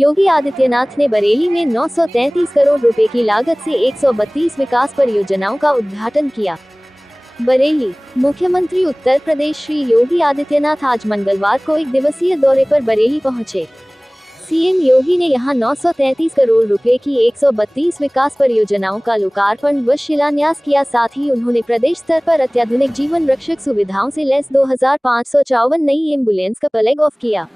योगी आदित्यनाथ ने बरेली में 933 करोड़ रुपए की लागत से 132 विकास परियोजनाओं का उद्घाटन किया। बरेली, मुख्यमंत्री उत्तर प्रदेश श्री योगी आदित्यनाथ आज मंगलवार को एक दिवसीय दौरे पर बरेली पहुंचे। सीएम योगी ने यहां 933 करोड़ रुपए की 132 विकास परियोजनाओं का लोकार्पण व शिलान्यास किया। साथ ही उन्होंने प्रदेश स्तर पर अत्याधुनिक जीवन रक्षक सुविधाओं से लैस 2554 नई एम्बुलेंस का फ्लैग ऑफ किया।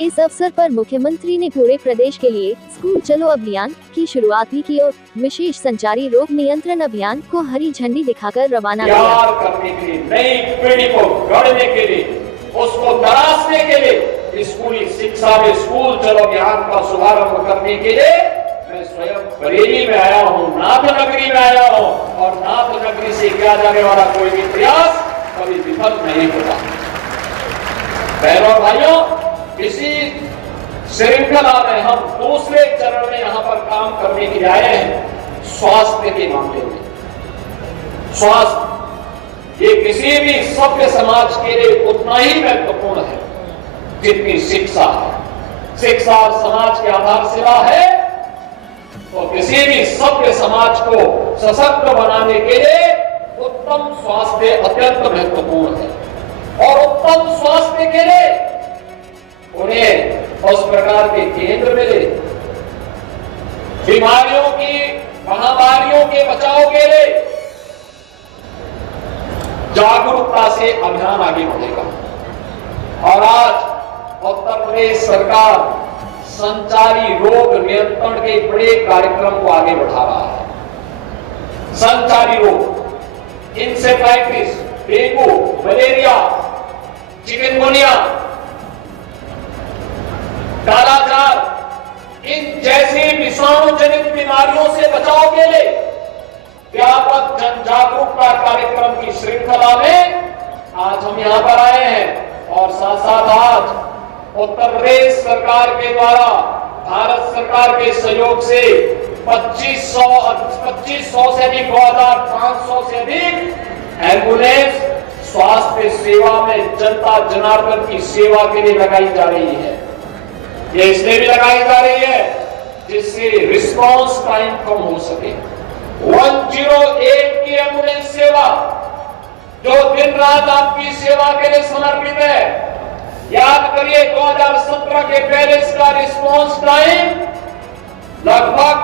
इस अवसर पर मुख्यमंत्री ने पूरे प्रदेश के लिए स्कूल चलो अभियान की शुरुआत भी की और विशेष संचारी रोग नियंत्रण अभियान को हरी झंडी दिखाकर रवाना किया। करने के लिए, नई पीढ़ी को गढ़ने के लिए, उसको तराशने के लिए स्कूली शिक्षा में स्कूल चलो अभियान का शुभारंभ करने के लिए मैं स्वयं बरेली में आया हूँ, नाथनगरी में आया हूँ और नाथनगरी से किया जाने वाला कोई भी प्रयास कभी विफल नहीं होगा। बहनों भाइयों, इसी श्रृंखला में हम दूसरे चरण में यहाँ पर काम करने के लिए आए हैं। स्वास्थ्य के मामले में, स्वास्थ्य ये किसी भी सभ्य समाज के लिए उतना ही महत्वपूर्ण है जितनी शिक्षा है। शिक्षा समाज की आधारशिला है, तो किसी भी सभ्य समाज को सशक्त बनाने के लिए उत्तम स्वास्थ्य अत्यंत महत्वपूर्ण है। और उत्तम स्वास्थ्य के लिए उन्हें उस प्रकार के केंद्र मिले, बीमारियों की, महामारियों के बचाव के लिए जागरूकता से अभियान आगे बढ़ेगा। और आज उत्तर प्रदेश सरकार संचारी रोग नियंत्रण के बड़े कार्यक्रम को आगे बढ़ा रहा है। संचारी रोग, इंसेफ्लाइटिस, डेंगू, मलेरिया, चिकनगुनिया, कालाजार, इन जैसी विषाणु जनित बीमारियों से बचाव के लिए व्यापक जन जागरूकता कार्यक्रम की श्रृंखला में आज हम यहां पर आए हैं। और साथ साथ आज उत्तर प्रदेश सरकार के द्वारा भारत सरकार के सहयोग से 2500 से अधिक, 2500 से अधिक एम्बुलेंस स्वास्थ्य सेवा में जनता जनार्दन की सेवा के लिए लगाई जा रही है। ये इसलिए भी लगाई जा रही है जिससे रिस्पांस टाइम कम हो सके। 108 की एम्बुलेंस सेवा जो दिन रात आपकी सेवा के लिए समर्पित है। याद करिए 2017 के पहले इसका रिस्पांस टाइम लगभग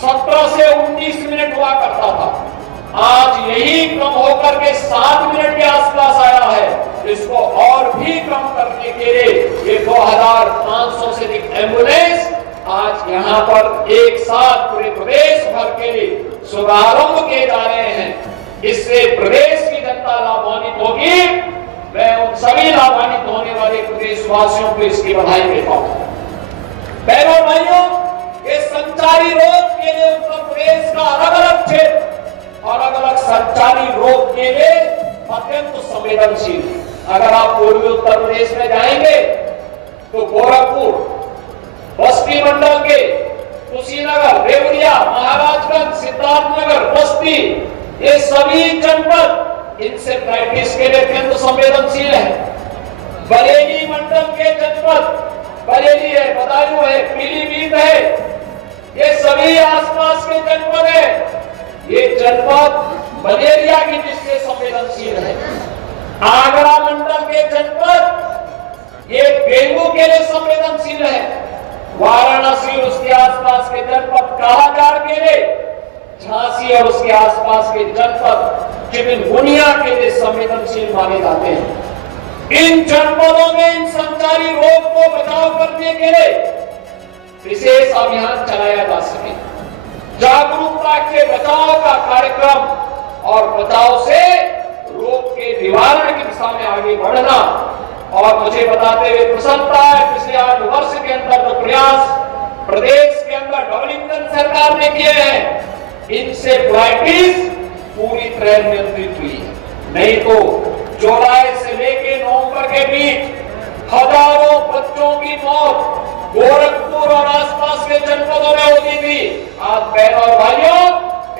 17 से 19 मिनट हुआ करता था। आज यही कम होकर के 7 मिनट के आसपास आया है। इसको और भी कम करने के लिए ये 2500 से अधिक एम्बुलेंस आज यहाँ पर एक साथ पूरे प्रदेश भर के लिए शुभारंभ किए जा रहे हैं। इससे प्रदेश की जनता लाभान्वित होगी। मैं उन सभी लाभान्वित होने वाले प्रदेशवासियों को इसकी बधाई देता हूँ। बहनों भाइयों, ये संचारी रोग के लिए उत्तर प्रदेश का अलग अलग क्षेत्र और अलग अलग संचारी रोग के लिए अत्यंत संवेदनशील है। अगर आप पूर्वी उत्तर प्रदेश में जाएंगे तो गोरखपुर, बस्ती मंडल के कुशीनगर, देवरिया, महाराजगंज, सिद्धार्थनगर, बस्ती, ये सभी जनपद इंसेफ्लाइटिस के लिए अत्यंत संवेदनशील है। बरेली मंडल के जनपद, बरेली है, बदायूं है, पीलीभीत है, ये सभी आसपास के जनपद है। ये जनपद मलेरिया की दृष्टि से संवेदनशील है। आगरा मंडल के जनपद ये डेंगू के लिए संवेदनशील है। वाराणसी और उसके आसपास के जनपद कालाजार के लिए, झांसी और उसके आसपास के जनपद चिकनगुनिया के लिए संवेदनशील माने जाते हैं। इन जनपदों में इन संचारी रोग को बचाव करने के लिए विशेष अभियान चलाया जा सके। जागरूकता के बचाव का कार्यक्रम और बचाव से रोग के निवारण की दिशा में आगे बढ़ना। और मुझे बताते हुए प्रसन्नता है, पिछले 8 वर्ष के अंदर जो प्रयास प्रदेश के अंदर डबल इंजन सरकार ने किए हैं, इंसेफ्लाइटिस पूरी तरह नियंत्रित हुई है। नहीं तो जुलाई से लेकर नवंबर के बीच हजारों बच्चों की मौत गोरखपुर और आसपास के जनपदों में होती थी। आज बहनों और भाइयों,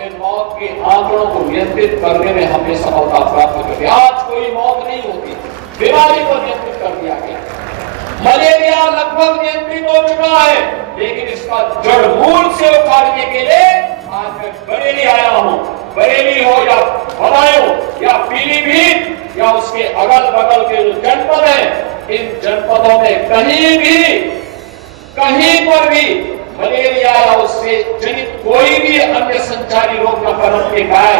इन मौत के आंकड़ों को नियंत्रित करने में हमें सफलता प्राप्त कर दी। आज कोई मौत नहीं होती, बीमारी को नियंत्रित कर दिया गया। मलेरिया लगभग नियंत्रित हो चुका है। लेकिन इसका जड़ मूल से उखाड़ने के लिए आज मैं बरेली आया हूं। बरेली हो या बदायूं या पीलीभीत या उसके अगल बगल के जो जनपद हैं, इन जनपदों में कहीं पर भी मलेरिया या उससे जनित कोई भी अन्य संचारी रोग न पनपने पाए,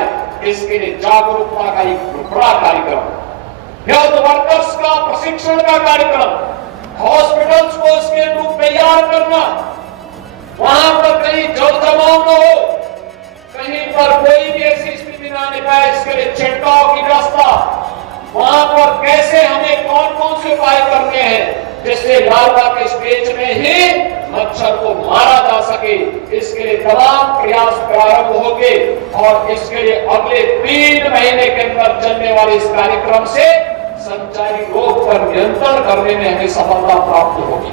इसके लिए जागरूकता का एक बड़ा कार्यक्रम, हेल्थ वर्कर्स का प्रशिक्षण का कार्यक्रम, हॉस्पिटल्स को इसके अनुरूप तैयार करना, वहां पर कहीं जल जमाव न हो, कहीं पर कोई भी ऐसी स्थिति न आने पाए, इसके लिए छिड़काव की व्यवस्था, वहां पर कैसे हमें कौन कौन से उपाय करने हैं जिससे लार्वा के स्टेज में ही मच्छर को मारा जा सके, इसके लिए तमाम प्रयास प्रारंभ होंगे और इसके लिए अगले 3 महीने के अंदर चलने वाले इस कार्यक्रम से संचारी रोग पर नियंत्रण करने में हमें सफलता प्राप्त होगी।